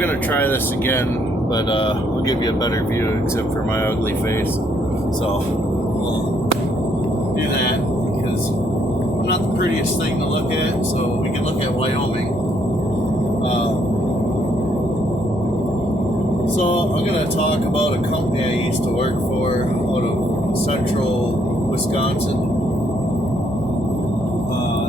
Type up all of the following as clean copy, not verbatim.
We're gonna try this again, but we'll give you a better view except for my ugly face. So we'll do that because I'm not the prettiest thing to look at, so we can look at Wyoming. So I'm gonna talk about a company I used to work for out of central Wisconsin.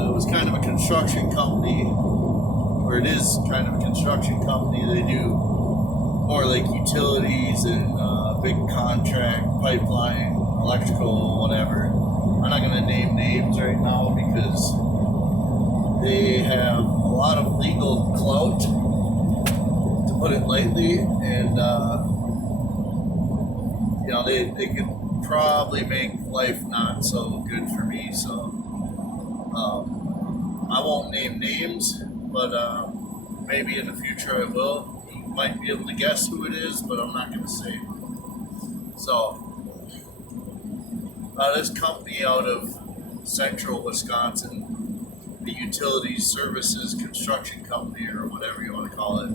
It was kind of a construction company, or it is kind of a construction company. They do more like utilities and big contract, pipeline, electrical, whatever. I'm not going to name names right now because they have a lot of legal clout, to put it lightly, and they could probably make life not so good for me. So I won't name names, but maybe in the future I will. You might be able to guess who it is, but I'm not going to say. So, this company out of central Wisconsin, the Utilities Services Construction Company, or whatever you want to call it,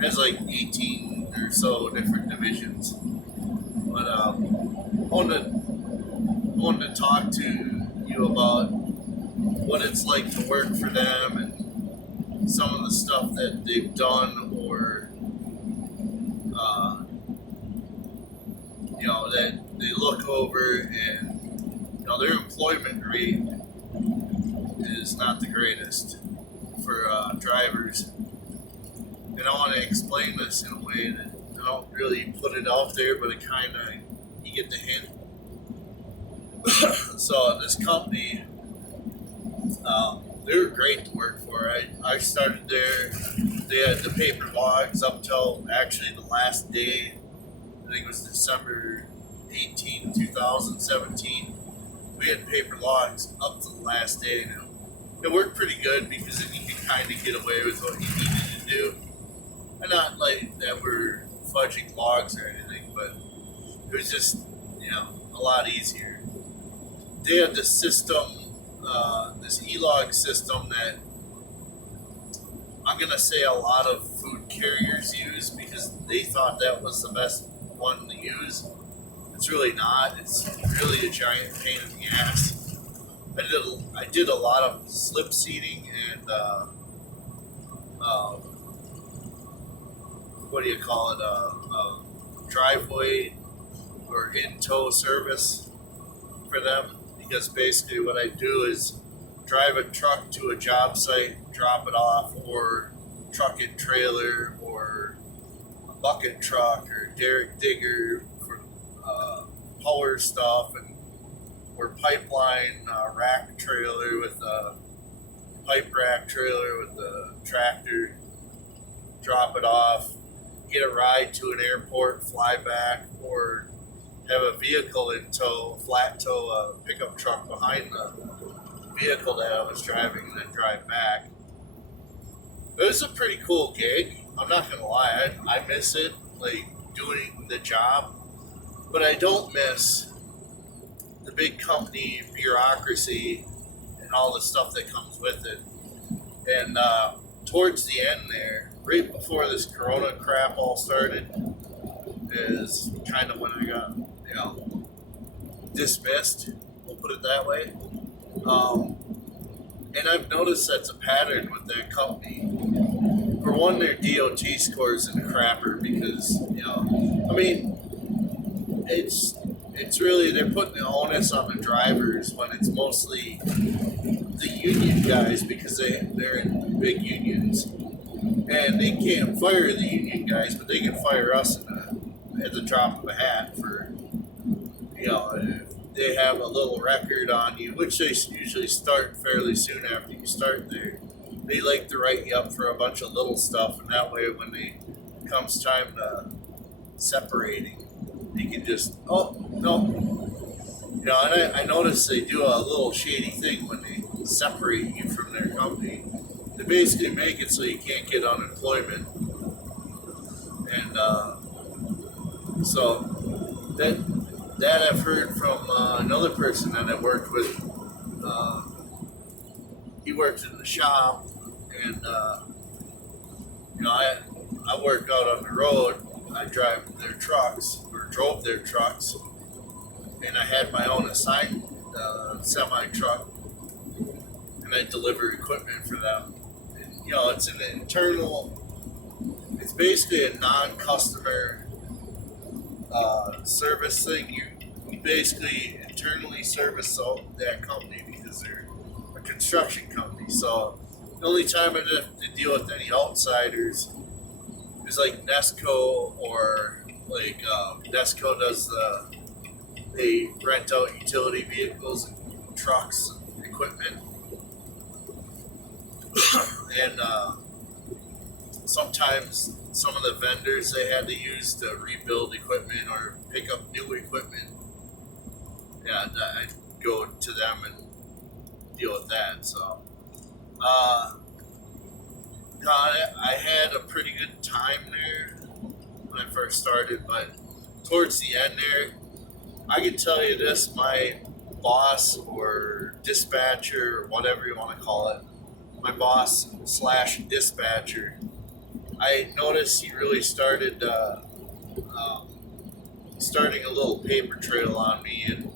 has like 18 or so different divisions. But I wanted to talk to you about what it's like to work for them and some of the stuff that they've done, or that they look over, and their employment rate is not the greatest for drivers. And I want to explain this in a way that I don't really put it out there, but it kind of, you get the hint. So this company, they were great to work for. I started there. They had the paper logs up till actually the last day. I think it was December 18, 2017. We had paper logs up to the last day. Now, it worked pretty good because then you could kind of get away with what you needed to do. And not like that we're fudging logs or anything, but it was just, a lot easier. They had this system, this e-log system that I'm going to say a lot of food carriers use because they thought that was the best one to use. It's really not. It's really a giant pain in the ass. I did a lot of slip seating and driveway or in-tow service for them, because basically what I do is drive a truck to a job site, drop it off, or truck and trailer, or a bucket truck, or derrick digger for power stuff, and or pipeline rack trailer with a pipe rack trailer with a tractor, drop it off, get a ride to an airport, fly back, or have a vehicle in tow, flat tow a pickup truck behind the vehicle that I was driving, and then drive back. It was a pretty cool gig. I'm not gonna lie, I miss it, like doing the job, but I don't miss the big company bureaucracy and all the stuff that comes with it. And towards the end there, right before this Corona crap all started, is kind of when I got, dismissed. We'll put it that way. And I've noticed that's a pattern with that company. For one, their DOT scores in the crapper because, it's really, they're putting the onus on the drivers when it's mostly the union guys because they're in big unions. And they can't fire the union guys, but they can fire us at the drop of a hat for, if they have a little record on you, which they usually start fairly soon after you start there. They like to write you up for a bunch of little stuff, and that way when it comes time to separating, you can just, oh, no. And I notice they do a little shady thing when they separate you from their company. They basically make it so you can't get unemployment. And so that I've heard from another person that I worked with. He worked in the shop, and I I work out on the road. I drive their trucks or drove their trucks, and I had my own assigned semi truck, and I deliver equipment for them. And, it's an internal. It's basically a non-customer service thing. You basically internally service that company because they're a construction company. So the only time I have to deal with any outsiders is like Nesco, or like Nesco does they rent out utility vehicles and trucks and equipment. And sometimes some of the vendors they had to use to rebuild equipment or pick up new equipment. Yeah, I go to them and deal with that. So, I had a pretty good time there when I first started, but towards the end there, I can tell you this: my boss or dispatcher, or whatever you want to call it, my boss / dispatcher, I noticed he really started starting a little paper trail on me, and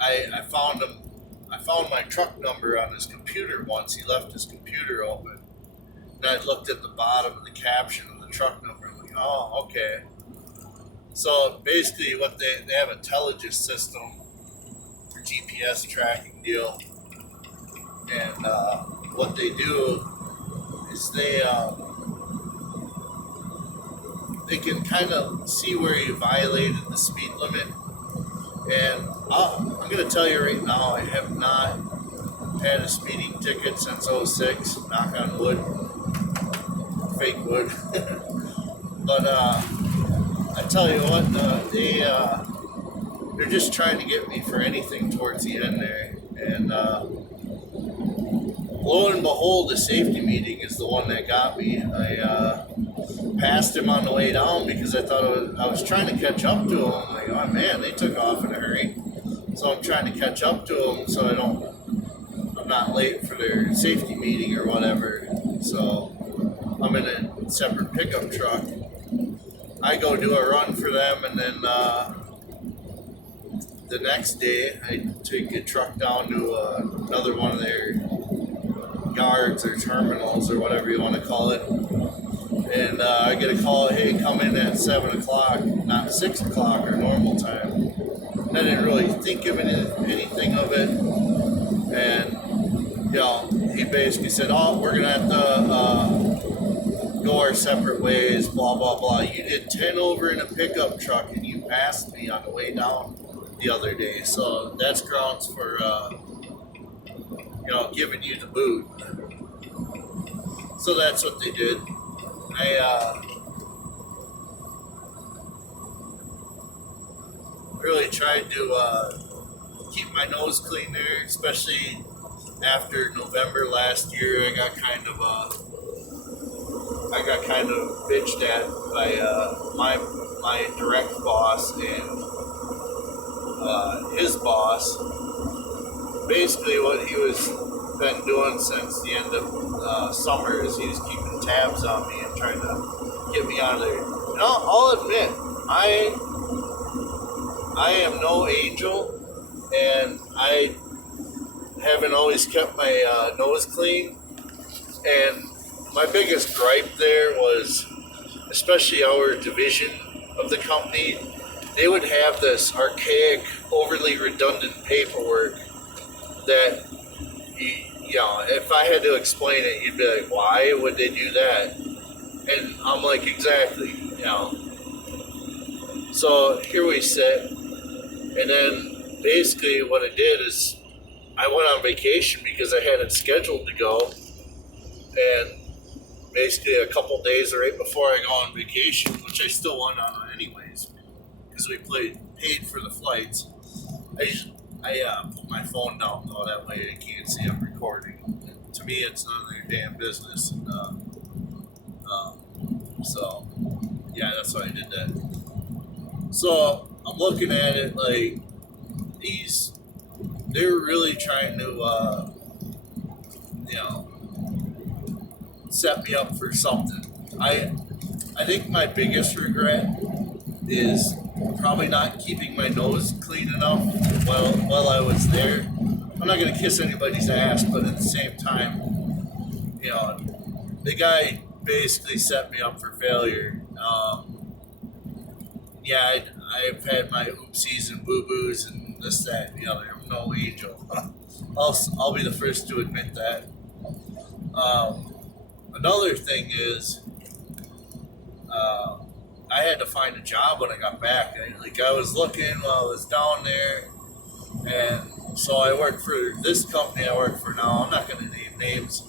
I found him. I found my truck number on his computer once. He left his computer open, and I looked at the bottom of the caption of the truck number. I'm like, oh, okay. So basically, what they have a Telligis system for GPS tracking deal, and what they do is they can kind of see where you violated the speed limit. And I'm going to tell you right now, I have not had a speeding ticket since '06. Knock on wood, fake wood. But I tell you what, they're just trying to get me for anything towards the end there. And lo and behold, the safety meeting is the one that got me. I passed him on the way down because I thought I was trying to catch up to him. I'm like, oh man, they took off in a hurry. So I'm trying to catch up to them so I'm not late for their safety meeting or whatever. So I'm in a separate pickup truck. I go do a run for them, and then the next day I take a truck down to another one of their yards or terminals or whatever you want to call it. And I get a call, hey, come in at 7 o'clock, not 6 o'clock or normal time. And I didn't really think of anything of it. And, he basically said, oh, we're going to have to go our separate ways, blah, blah, blah. You did 10 over in a pickup truck and you passed me on the way down the other day. So that's grounds for, giving you the boot. So that's what they did. I really tried to keep my nose clean there, especially after November last year. I got kind of bitched at by my direct boss and his boss. Basically, what he was been doing since the end of summer is he was keeping tabs on me and trying to get me out of there. And I'll admit, I am no angel, and I haven't always kept my nose clean. And my biggest gripe there was, especially our division of the company, they would have this archaic, overly redundant paperwork that, if I had to explain it, you'd be like, why would they do that? And I'm like, exactly, So here we sit, and then basically what I did is I went on vacation because I had it scheduled to go, and basically a couple days right before I go on vacation, which I still went on anyways, because we paid for the flights, I put my phone down though, that way I can't see I'm recording. To me, it's none of their damn business. And, so, yeah, that's why I did that. So, I'm looking at it like they're really trying to, set me up for something. I think my biggest regret is probably not keeping my nose clean enough while I was there. I'm not gonna kiss anybody's ass, but at the same time, you know, the guy basically set me up for failure. Yeah, I've had my oopsies and boo boos and this, that, and the other. I'm no angel. I'll be the first to admit that. Another thing is, I had to find a job when I got back. I was looking while I was down there, and so I work for this company I work for now. I'm not going to name names,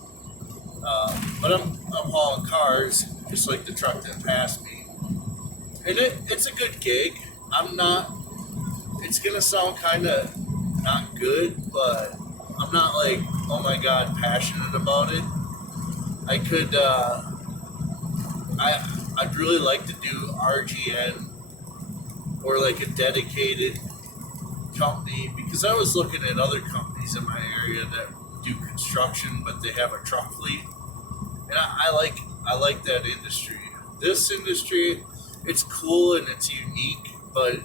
but I'm hauling cars, just like the truck that passed me, and it's a good gig. I'm not. It's gonna sound kind of not good, but I'm not like, oh my god, passionate about it. I could. I'd really like to do RGN or like a dedicated company, because I was looking at other companies in my area that do construction, but they have a truck fleet, and I like that industry. This industry, it's cool and it's unique, but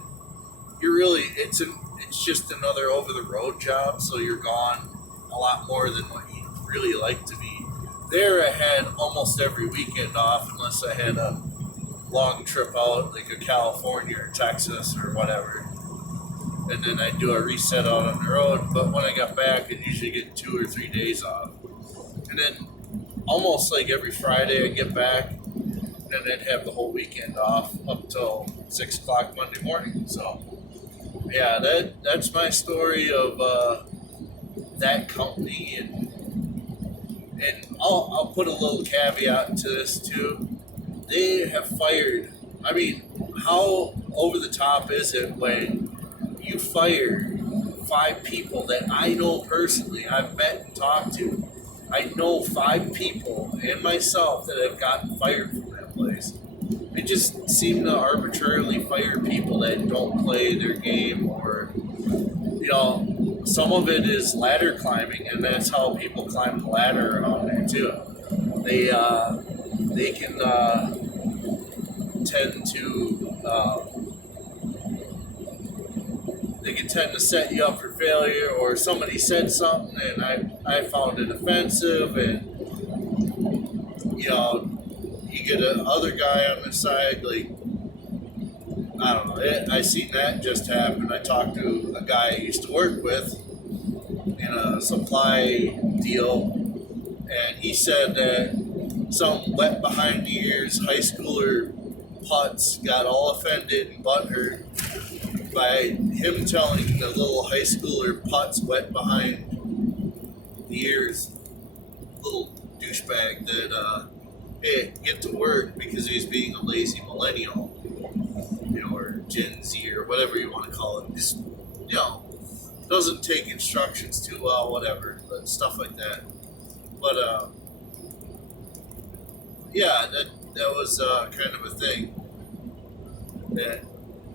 it's just another over the road job, so you're gone a lot more than what you really like to be. There I had almost every weekend off unless I had a long trip out like a California or Texas or whatever. And then I'd do a reset out on the road, but when I got back I'd usually get 2 or 3 days off. And then almost like every Friday I'd get back and I'd have the whole weekend off up till 6 o'clock Monday morning. So yeah, that's my story of that company, and I'll put a little caveat to this too. They have fired. I mean, how over the top is it when you fire 5 people that I know personally, I've met and talked to? I know 5 people and myself that have gotten fired from that place. They just seem to arbitrarily fire people that don't play their game, or some of it is ladder climbing, and that's how people climb the ladder around there too. They can tend to set you up for failure, or somebody said something and I found it offensive, and you get another guy on the side, like, I don't know. I seen that just happen. I talked to a guy I used to work with in a supply deal, and he said that some wet behind the ears high schooler putz got all offended and butthurt by him telling the little high schooler putz wet behind the ears, little douchebag, that hey, get to work, because he's being a lazy millennial, or Gen Z or whatever you want to call it. Just, doesn't take instructions too well, whatever, but stuff like that. But yeah, that was kind of a thing that,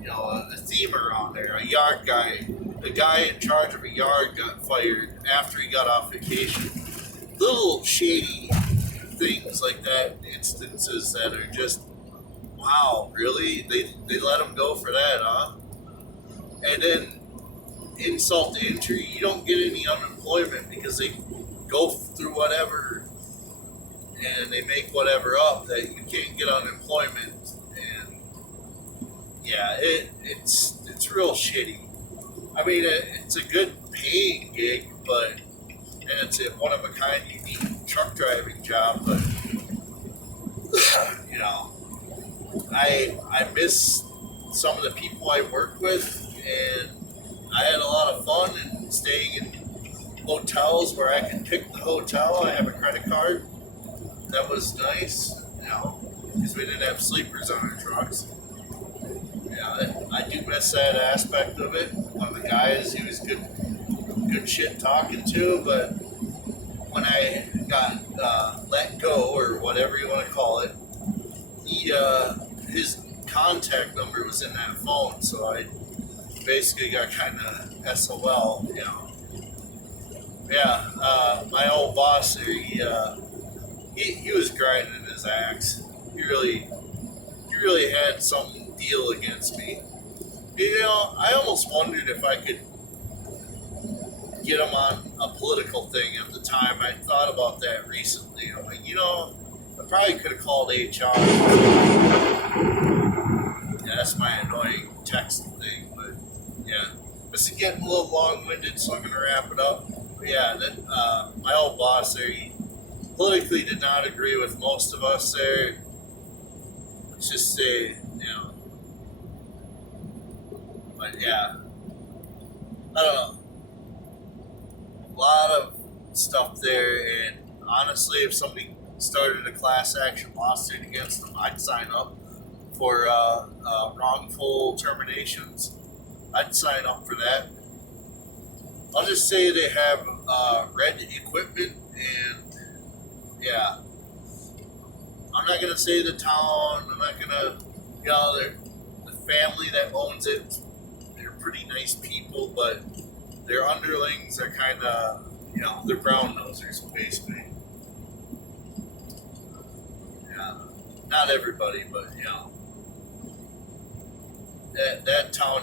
a theme around there. A yard guy, the guy in charge of a yard got fired after he got off vacation. Little shady things like that, instances that are just, wow, really? They let him go for that, huh? And then, insult to injury, you don't get any unemployment because they go through whatever and they make whatever up that you can't get unemployment. And yeah, it's real shitty. I mean, it's a good paying gig, and it's a one of a kind, unique truck driving job, but I miss some of the people I work with, and I had a lot of fun and staying in hotels where I can pick the hotel. I have a credit card. That was nice, because we didn't have sleepers on our trucks. Yeah, I do miss that aspect of it. One of the guys, he was good shit talking to, but when I got let go, or whatever you want to call it, his contact number was in that phone, so I basically got kind of SOL, Yeah, my old boss there, he was grinding his axe. He really really had some deal against me. You know, I almost wondered if I could get him on a political thing at the time. I thought about that recently. I'm like, you know, I probably could have called HR. Yeah, that's my annoying text thing, but yeah. This is getting a little long-winded, so I'm going to wrap it up. But yeah, then my old boss there, he politically did not agree with most of us there. Let's just say, you know, but yeah, I don't know. A lot of stuff there, and honestly, if somebody started a class action lawsuit against them, I'd sign up for wrongful terminations. I'd sign up for that. I'll just say they have red equipment, and yeah, I'm not gonna say the town. I'm not gonna, you know, the family that owns it. They're pretty nice people, but their underlings are kind of, you know, they're brown nosers basically. Yeah, not everybody, but you know, that town